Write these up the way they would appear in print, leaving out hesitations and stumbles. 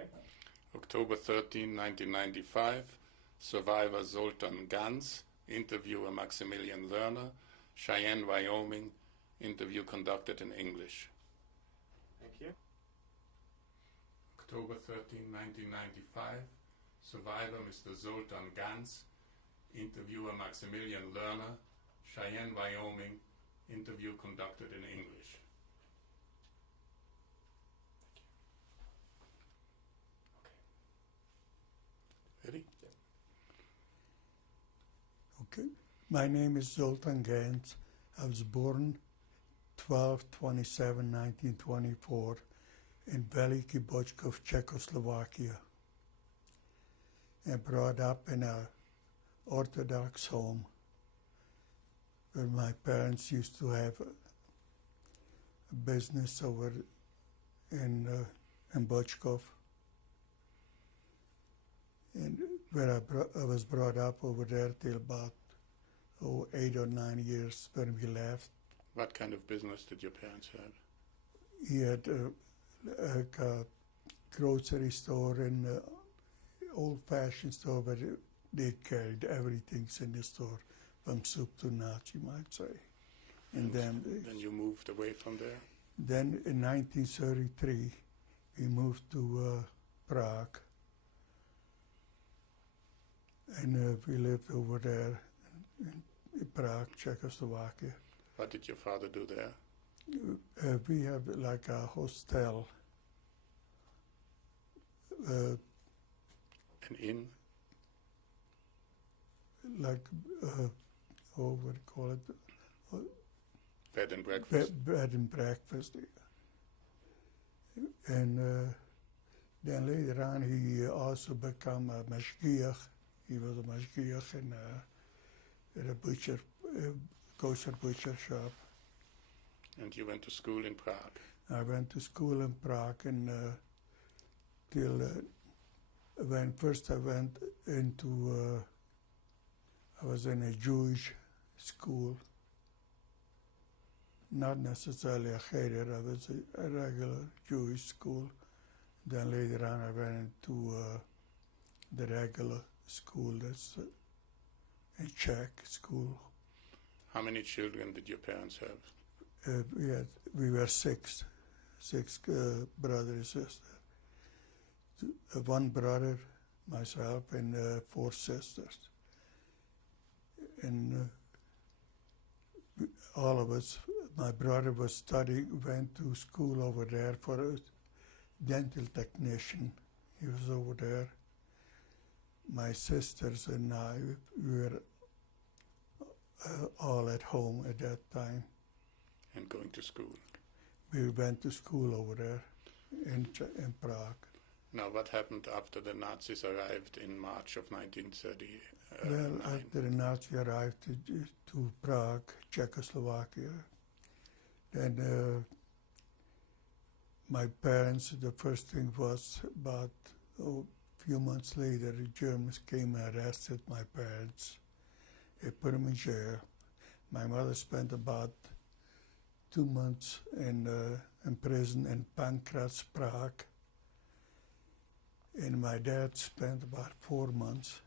Okay. October 13, 1995, survivor Zoltan Gancz, interviewer Maximilian Lerner, Cheyenne, Wyoming, interview conducted in English. Thank you. October 13, 1995, survivor Mr. Zoltan Gancz, interviewer Maximilian Lerner, Cheyenne, Wyoming, interview conducted in English. Ready? Okay. My name is Zoltan Gancz. I was born 12/27/1924 in Veliki Bočkov, Czechoslovakia, and brought up in a Orthodox home where my parents used to have a business over in Bočkov, and where I was brought up over there till about 8 or 9 years when we left. What kind of business did your parents have? He had a grocery store and old-fashioned store where they carried everything in the store, from soup to nuts, you might say. And then you moved away from there? Then in 1933, we moved to Prague. And we lived over there in Prague, Czechoslovakia. What did your father do there? We have like a hostel. An inn? Like, what do you call it? Bed and breakfast? Bed and breakfast. And then later on, he also became a mashgiach. He was a mashgiach in a butcher, kosher butcher shop. And you went to school in Prague? I went to school in Prague and till when first I went into, I was in a Jewish school, not necessarily a cheder, I was a regular Jewish school. Then later on I went into the regular school, that's a Czech school. How many children did your parents have? We were six brothers and sisters. One brother, myself, and 4 sisters. And all of us, my brother was studying, went to school over there for a dental technician. He was over there. My sisters and I, we were all at home at that time. And going to school? We went to school over there in Prague. Now, what happened after the Nazis arrived in March of 1939? Well, after the Nazis arrived to Prague, Czechoslovakia, then my parents, the first thing was about a few months later, the Germans came and arrested my parents. They put them in jail. My mother spent about 2 months in prison in Pankraz, Prague. And my dad spent about 4 months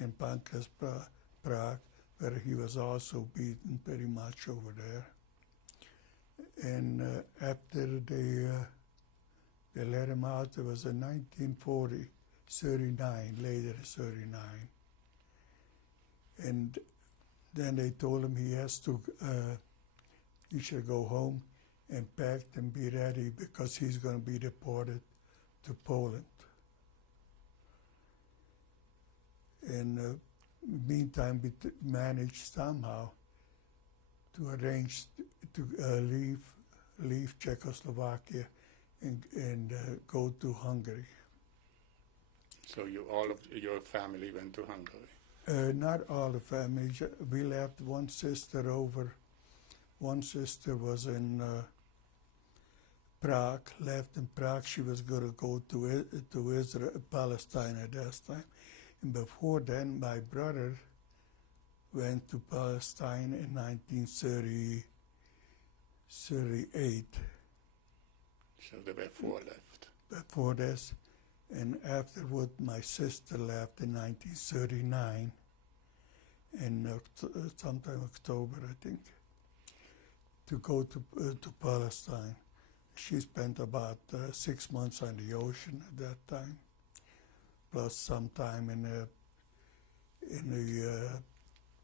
in Pankraz, Prague, where he was also beaten pretty much over there. And after they let him out, it was in 1940, 39, later 39. And then they told him he should go home and pack and be ready because he's going to be deported to Poland. And meantime, we managed somehow to arrange to leave Czechoslovakia and go to Hungary. So all of your family went to Hungary? Not all the family. We left one sister over. One sister was in Prague, left in Prague. She was going to go to Israel, Palestine at that time. And before then, my brother went to Palestine in 1938. So there were 4 left? before this. And afterward, my sister left in 1939, in sometime October, I think, to go to Palestine. She spent about 6 months on the ocean at that time, plus some time in the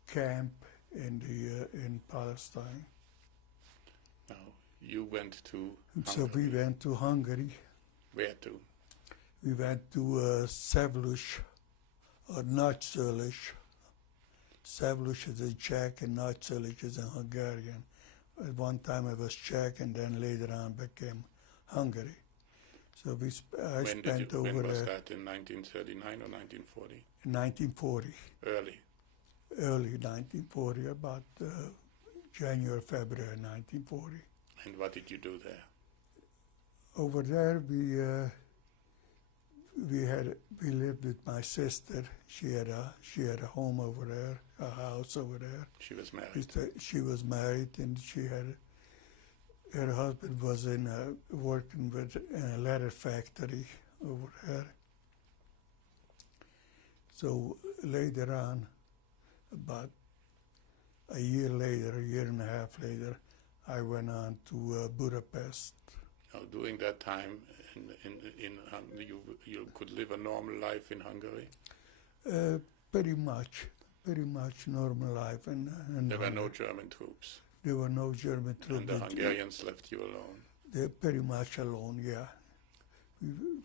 camp in Palestine. Now, you went to So we went to Hungary. Where to? We went to Szevlus, or Nagyszülés. Szevlus is in Czech and Nagyszülés is in Hungarian. At one time it was Czech and then later on became Hungary. So I spent over when was there that, in 1939 or 1940? in 1940, Early. 1940, about January, February 1940. And what did you do there? Over there we lived with my sister. She had a home over there, a house over there. She was married. She was married, and her husband was working in a leather factory over there. So later on, about a year and a half later, I went on to Budapest. Now, during that time, you could live a normal life in Hungary? Pretty much normal life. And there were no German troops? There were no German troops. And the Hungarians left you alone? They're pretty much alone, yeah.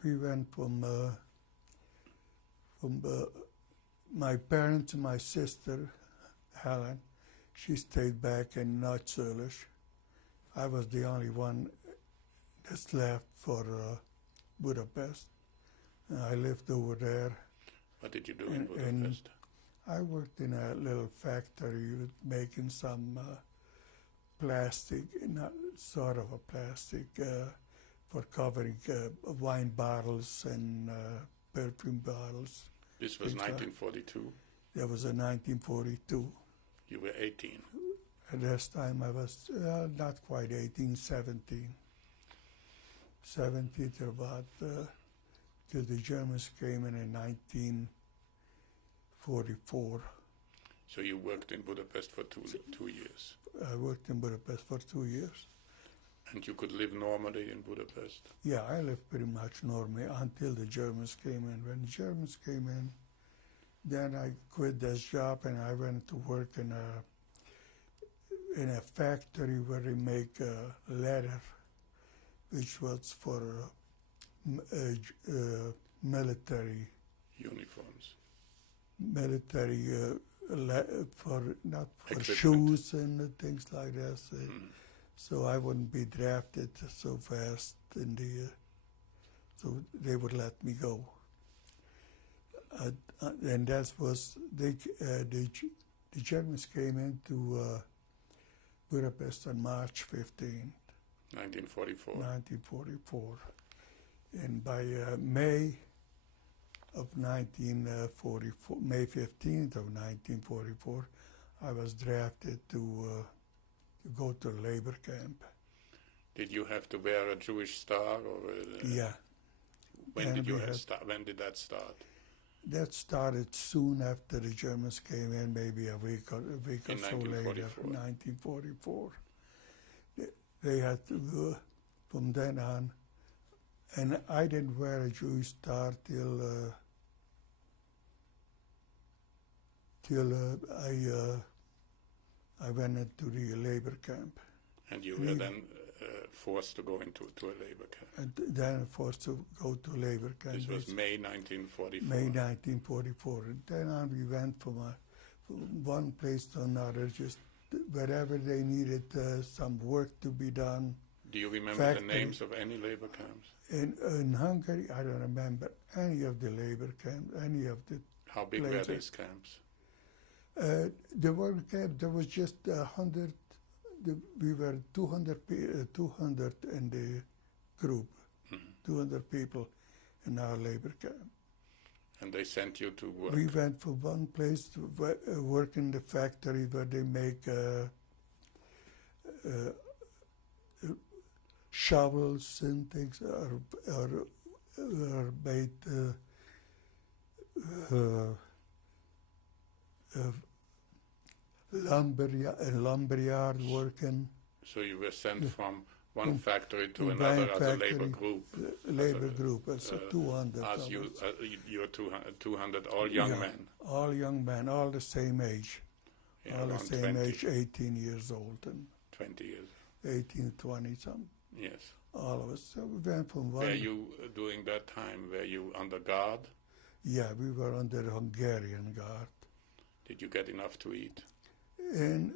We went from my parents and my sister, Helen. She stayed back in Nagyszülés. I was the only one that's left for Budapest. And I lived over there. What did you do in Budapest? I worked in a little factory making some plastic, not sort of a plastic, for covering wine bottles and perfume bottles. This was 1942? That was in 1942. You were 18? At this time I was not quite 18, 17. 17 till about, till the Germans came in 1944. So you worked in Budapest for two years? I worked in Budapest for 2 years. And you could live normally in Budapest? Yeah, I lived pretty much normally until the Germans came in. When the Germans came in, then I quit this job and I went to work in a factory where they make leather, which was for military uniforms. Military not for equipment. shoes and things like that. So I wouldn't be drafted so fast in so they would let me go. And that was the Germans came into Budapest on March 15th, 1944. 1944, and by May of 1944, May 15th of 1944, I was drafted to go to a labor camp. Did you have to wear a Jewish star? Or yeah. When did that start? That started soon after the Germans came in, maybe a week or so later, 1944. They had to go from then on, and I didn't wear a Jewish star till I went into the labor camp. And you were then forced to go into a labor camp? And then forced to go to labor camp. This was May 1944? May 1944. And then on we went from one place to another, just wherever they needed some work to be done. Do you remember the names of any labor camps? In Hungary, I don't remember any of the labor camps, any of the How big places. were these camps? There was just 100. We were 200 in the group, 200 people in our labor camp. And they sent you to work? We went from one place to work in the factory where they make shovels and things, or were made lumberyard working. So you were sent from one From factory to one another as a factory, labor group. Labor group, it's 200 As of you, us. you were 200 all young Yeah, men. all young men, all the same age. Yeah, All the around same 20, age, 18 years old and 20 years. 18, 20 something. Yes. All of us. So we went from Were one. you, during that time, were you under guard? Yeah, we were under the Hungarian guard. Did you get enough to eat? And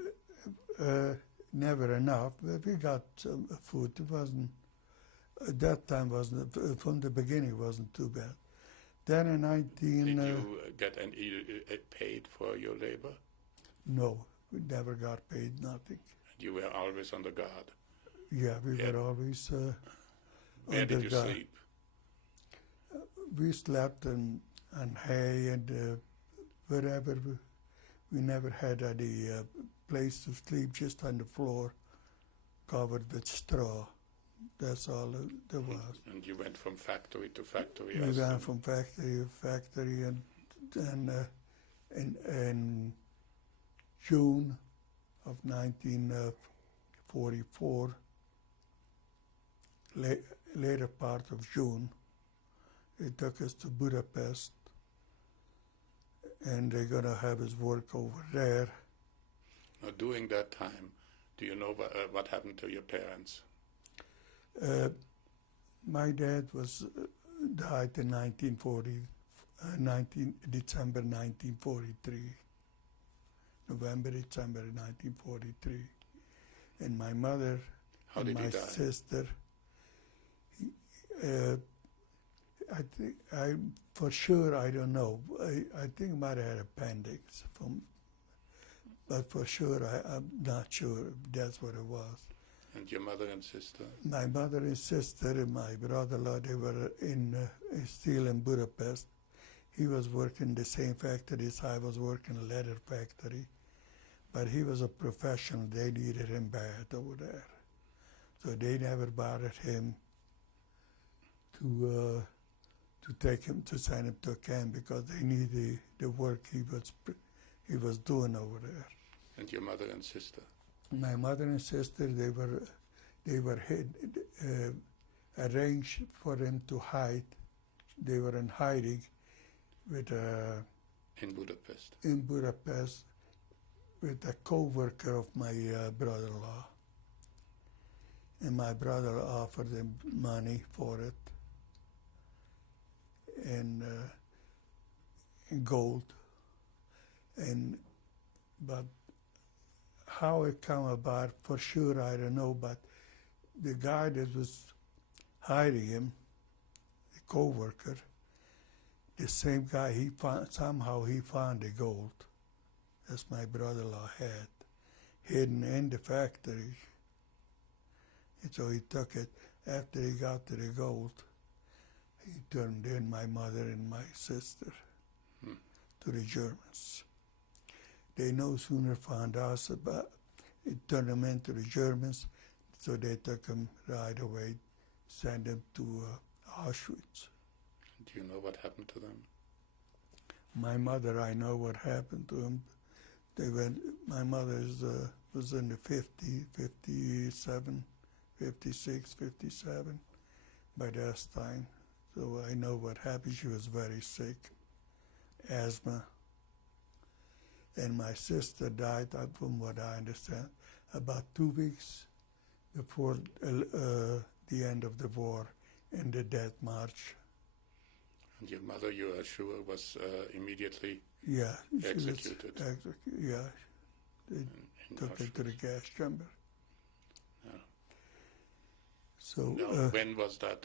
never enough, but we got some food. It wasn't, at that time, wasn't from the beginning, it wasn't too bad. Then in 19... Did you get paid for your labor? No, we never got paid, nothing. You were always under guard. Yeah, we Yeah. were always Where under did you guard. sleep? We slept on hay and wherever. We never had any place to sleep, just on the floor, covered with straw. That's all there was. And you went from factory to factory? We as went the- from factory to factory, and in June of 1944, later part of June, they took us to Budapest, and they're going to have us work over there. Now, during that time, do you know what happened to your parents? My dad was died in December 1943, November, December 1943, and my mother How and did he my die? sister. I think for sure I don't know. I think might have had appendix but for sure I'm not sure if that's what it was. And your mother and sister? My mother and sister and my brother-in-law, they were still in Budapest. He was working the same factory as I was working, a leather factory. But he was a professional. They needed him bad over there. So they never bothered him to take him, to send him to a camp, because they knew the work he was doing over there. And your mother and sister? My mother and sister, they were arranged for them to hide. They were in hiding with In Budapest? in Budapest with a co-worker of my brother-in-law. And my brother offered them money for it and gold. But how it come about, for sure, I don't know, but the guy that was hiding him, the co-worker, the same guy, somehow he found the gold, as my brother-in-law had, hidden in the factory. And so he took it. After he got to the gold, he turned in my mother and my sister to the Germans. They no sooner found us about it, turned them into the Germans, so they took them right away, sent them to Auschwitz. Do you know what happened to them? My mother, I know what happened to them. My mother was in the 57, 56, 57 by that time. So I know what happened. She was very sick, asthma. And my sister died, from what I understand, about 2 weeks before the end of the war in the Death March. And your mother, you are sure, was immediately Yeah, she executed? Yeah, they in took her to the Auschwitz? gas chamber. Yeah. So Now, when was that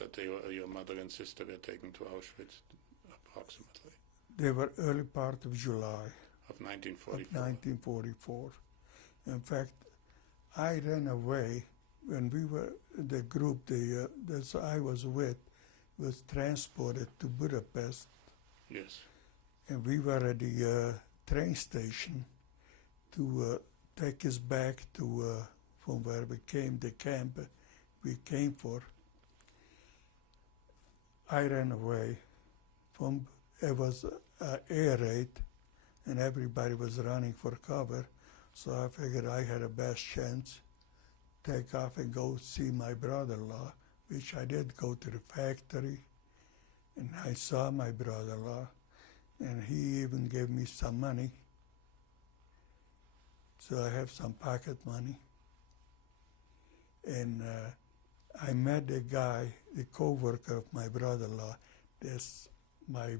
your mother and sister were taken to Auschwitz, approximately? they were early part of July Of of 1944? 1944. In fact, I ran away when we were, the group that I was with was transported to Budapest, Yes. and we were at the train station to take us back to from where we came, the camp we came for. I ran away from, it was air raid, and everybody was running for cover, so I figured I had a best chance take off and go see my brother-in-law, which I did. Go to the factory, and I saw my brother-in-law, and he even gave me some money. So I have some pocket money. And I met the guy, the co-worker of my brother-in-law. This, my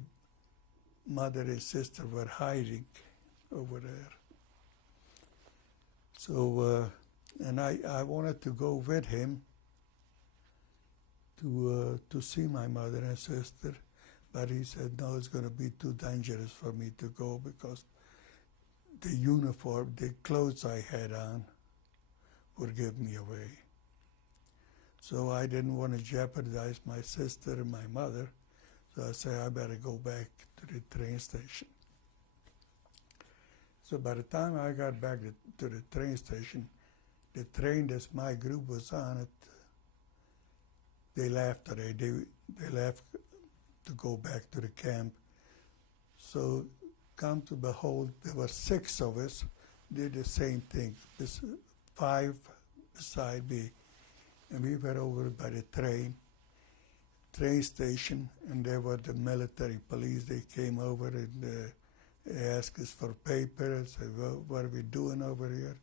mother and sister were hiding over there. So, and I wanted to go with him to see my mother and sister, but he said, no, it's going to be too dangerous for me to go because the uniform, the clothes I had on would give me away. So I didn't want to jeopardize my sister and my mother, so I said, I better go back to the train station. So by the time I got back to the train station, the train that my group was on, they left already. They left to go back to the camp. So come to behold, there were 6 of us, did the same thing. 5 beside me. And we were over by the train station, and there were the military police. They came over and they asked us for papers. Said, well, what are we doing over here?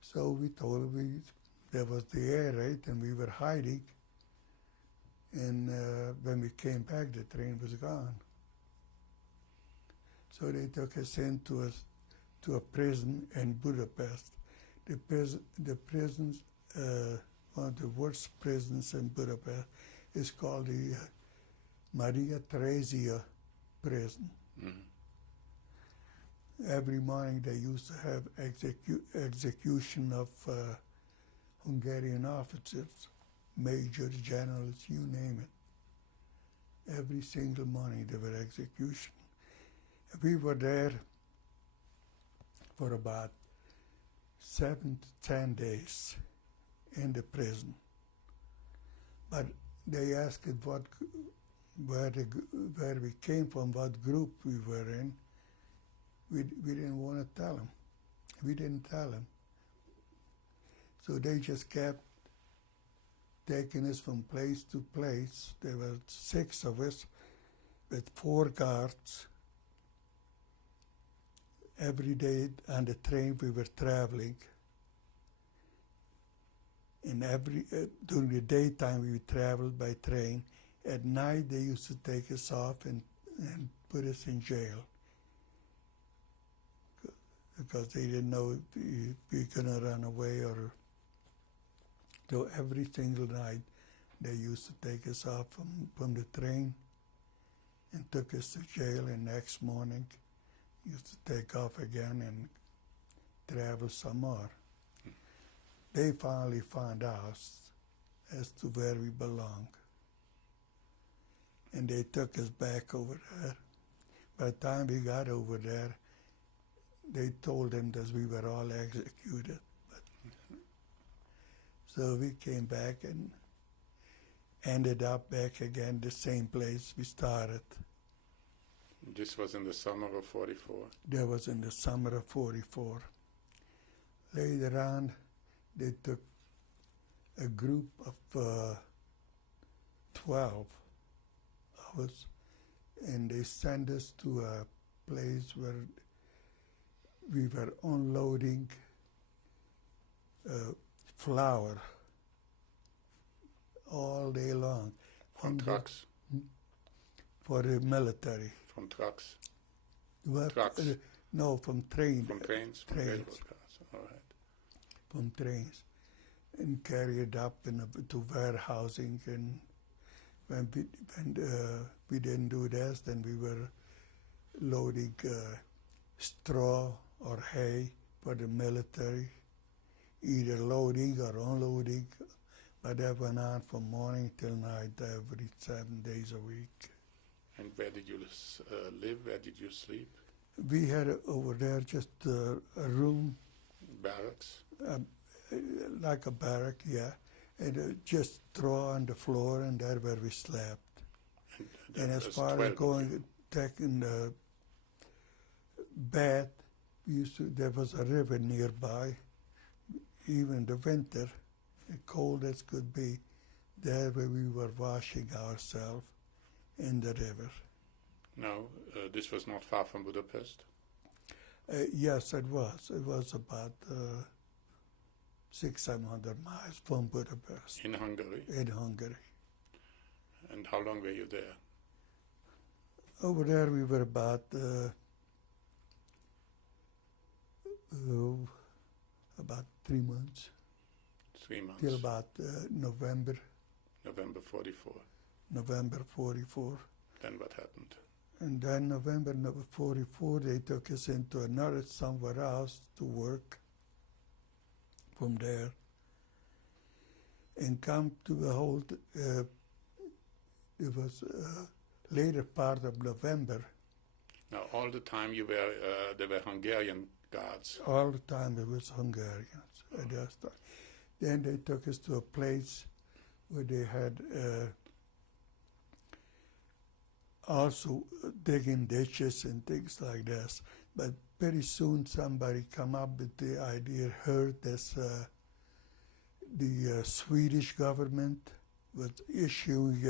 So we told them there was the air raid, and we were hiding. And when we came back, the train was gone. So they took us into a prison in Budapest. The prisons, one of the worst prisons in Budapest, is called the Maria Theresia prison. Mm-hmm. Every morning they used to have execution of Hungarian officers, majors, generals, you name it. Every single morning there were execution. We were there for about 7 to 10 days in the prison. But they asked where we came from, what group we were in. We didn't want to tell them. We didn't tell them. So they just kept taking us from place to place. There were 6 of us with 4 guards. Every day on the train we were traveling. And during the daytime we traveled by train. At night they used to take us off and put us in jail, because they didn't know if we were going to run away or... So every single night they used to take us off from the train and took us to jail, and next morning used to take off again and travel some more. They finally found out as to where we belong, and they took us back over there. By the time we got over there, they told them that we were all executed. So we came back and ended up back again the same place we started. This was in the summer of 44? That was in the summer of 44. Later on, they took a group of 12 of us, and they sent us to a place where we were unloading flour all day long. From trucks? For the military. From trucks? What? Trucks? No, from trains. From trains? From railroad cars, all right. From trains. And carried up to warehousing. And when we didn't do this, then we were loading straw or hay for the military, either loading or unloading. But that went on from morning till night, every 7 days a week. And where did you live? Where did you sleep? We had over there just a room. Barracks? Like a barrack, yeah. And just straw on the floor, and that's where we slept. And as There's far as 12 going, taking the bath, there was a river nearby. Even the winter, cold as could be, there where we were washing ourselves in the river. No, this was not far from Budapest. Yes, it was. It was about 600-700 miles from Budapest In Hungary. in Hungary. And how long were you there? Over there we were about 3 months, 3 months. till about November November 44. November 44. Then what happened? And then November 44, they took us into another somewhere else to work from there. And come to the whole, it was later part of November. Now, all the time you were, there were Hungarian guards. All the time it was Hungarians at that time. Then they took us to a place where they had also digging ditches and things like this. But pretty soon somebody come up with the idea, heard this, the Swedish government was issuing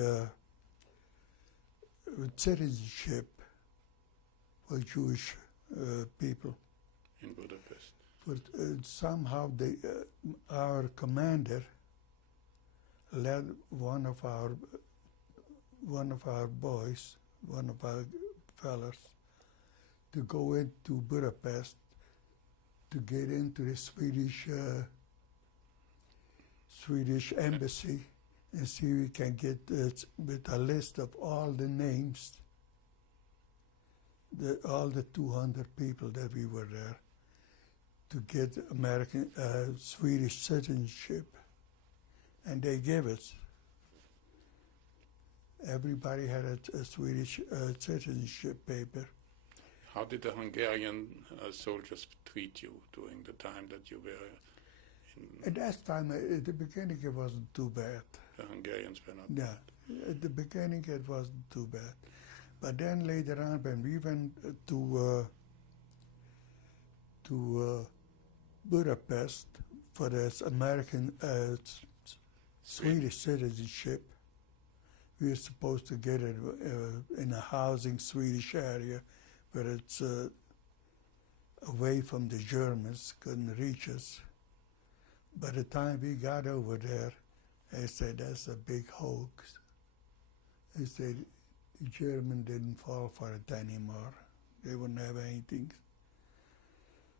citizenship for Jewish people. In Budapest. But somehow our commander led one of our boys, one of our fellas, to go into Budapest to get into the Swedish embassy and see if we can get with a list of all the names, all the 200 people that we were there, to get American, Swedish citizenship. And they gave us. Everybody had a Swedish citizenship paper. How did the Hungarian soldiers treat you during the time that you were in? At that time, at the beginning, it wasn't too bad. The Hungarians were not. Yeah, at the beginning, it wasn't too bad. But then later on, when we went to Budapest for this American Swedish citizenship, we were supposed to get it in a housing Swedish area where it's away from the Germans, couldn't reach us. By the time we got over there, they said, that's a big hoax. They said the German didn't fall for it anymore. They wouldn't have anything.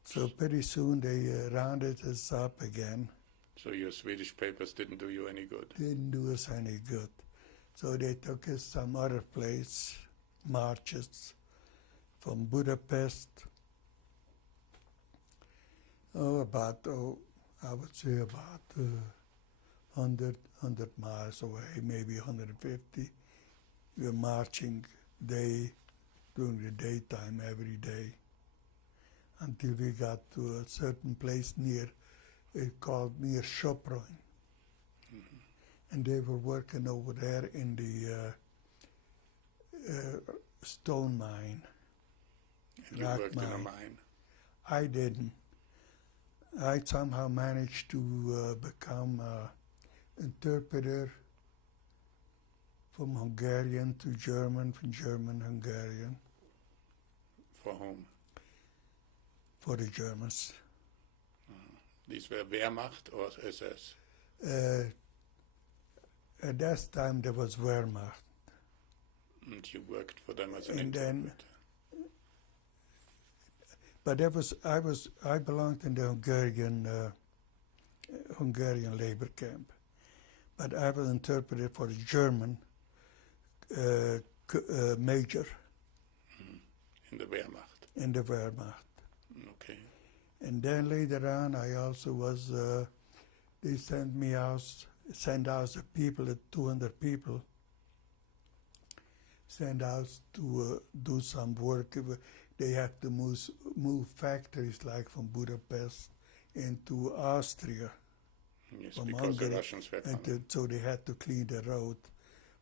So pretty soon they rounded us up again. So your Swedish papers didn't do you any good? Didn't do us any good. So they took us some other place, marches from Budapest, I would say about 100 miles away, maybe 150. We were marching during the daytime every day until we got to a certain place near Sopron. Mm-hmm. And they were working over there in the stone mine. And you worked in a mine? I didn't. I somehow managed to become interpreter from Hungarian to German, from German, Hungarian. For whom? For the Germans. These were Wehrmacht or SS? At that time there was Wehrmacht. And you worked for them as an And interpreter? But I belonged in the Hungarian labor camp. But I was interpreter for the German major. In the Wehrmacht? In the Wehrmacht. Okay. And then later on, I also was, they sent out the people, the 200 people, sent out to do some work. They had to move factories like from Budapest into Austria. Yes, from because Hungary, the Russians were coming. so they had to clean the road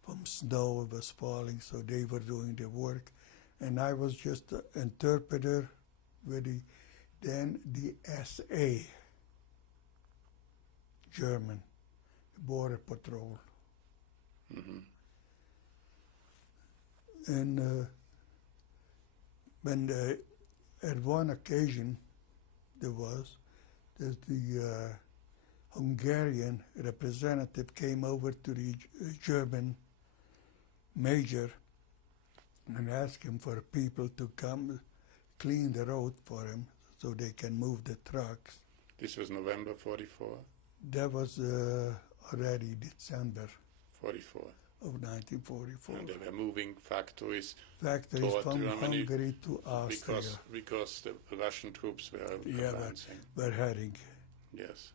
from snow. It was falling, so they were doing the work. And I was just an interpreter with then the SA, German, Border Patrol. Mm-hmm. And when at one occasion that the Hungarian representative came over to the German major and asked him for people to come clean the road for him so they can move the trucks. This was November 44? That was already December 44. of 1944. And they were moving factories Factories toward from Germany Hungary to Austria because the Russian troops were advancing. were heading. Yes.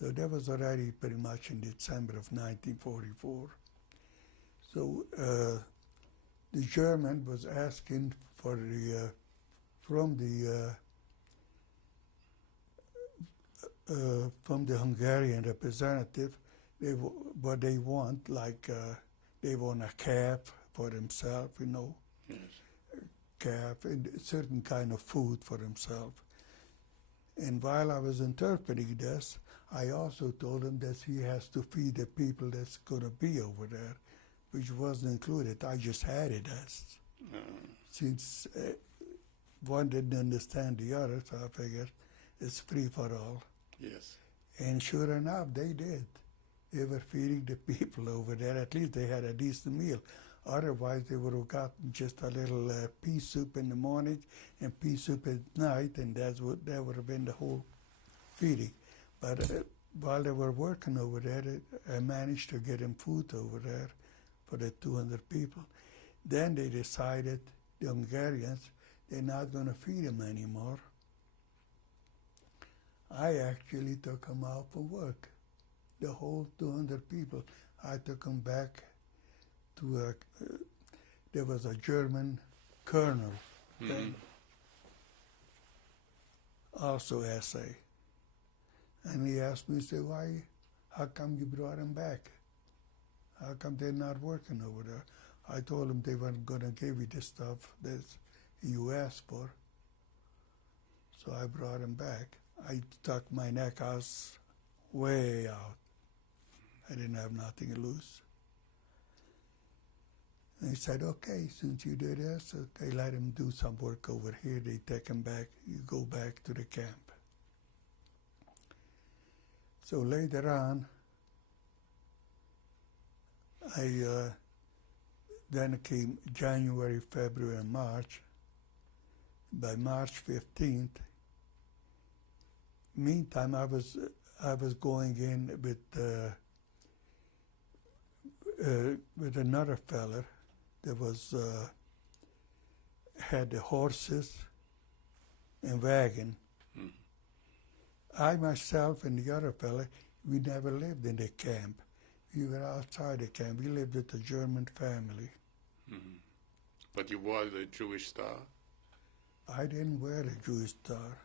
So that was already pretty much in December of 1944. So the German was asking for from the Hungarian representative what they want, like they want a cab for himself, Yes. cab and a certain kind of food for himself. And while I was interpreting this, I also told him that he has to feed the people that's going to be over there, which wasn't included. I just had it as, since one didn't understand the other, so I figured it's free for all. Yes. And sure enough, they did. They were feeding the people over there. At least they had a decent meal. Otherwise, they would have gotten just a little pea soup in the morning and pea soup at night, and that would have been the whole feeding. But while they were working over there, I managed to get them food over there for the 200 people. Then they decided, the Hungarians, they're not going to feed them anymore. I actually took them out for work. The whole 200 people. I took them back to there was a German colonel, also SA. And he asked me, said, how come you brought them back? How come they're not working over there? I told him they weren't going to give you the stuff that you asked for. So I brought them back. I stuck my neck out way out. I didn't have nothing loose. And he said, okay, since you did this, okay, let him do some work over here. They take him back. You go back to the camp. So later on, then came January, February, and March. By March 15th, meantime, I was going in with another feller that was had the horses and wagon. I myself and the other fella, we never lived in the camp. We were outside the camp. We lived with a German family. But you wore the Jewish star? I didn't wear the Jewish star.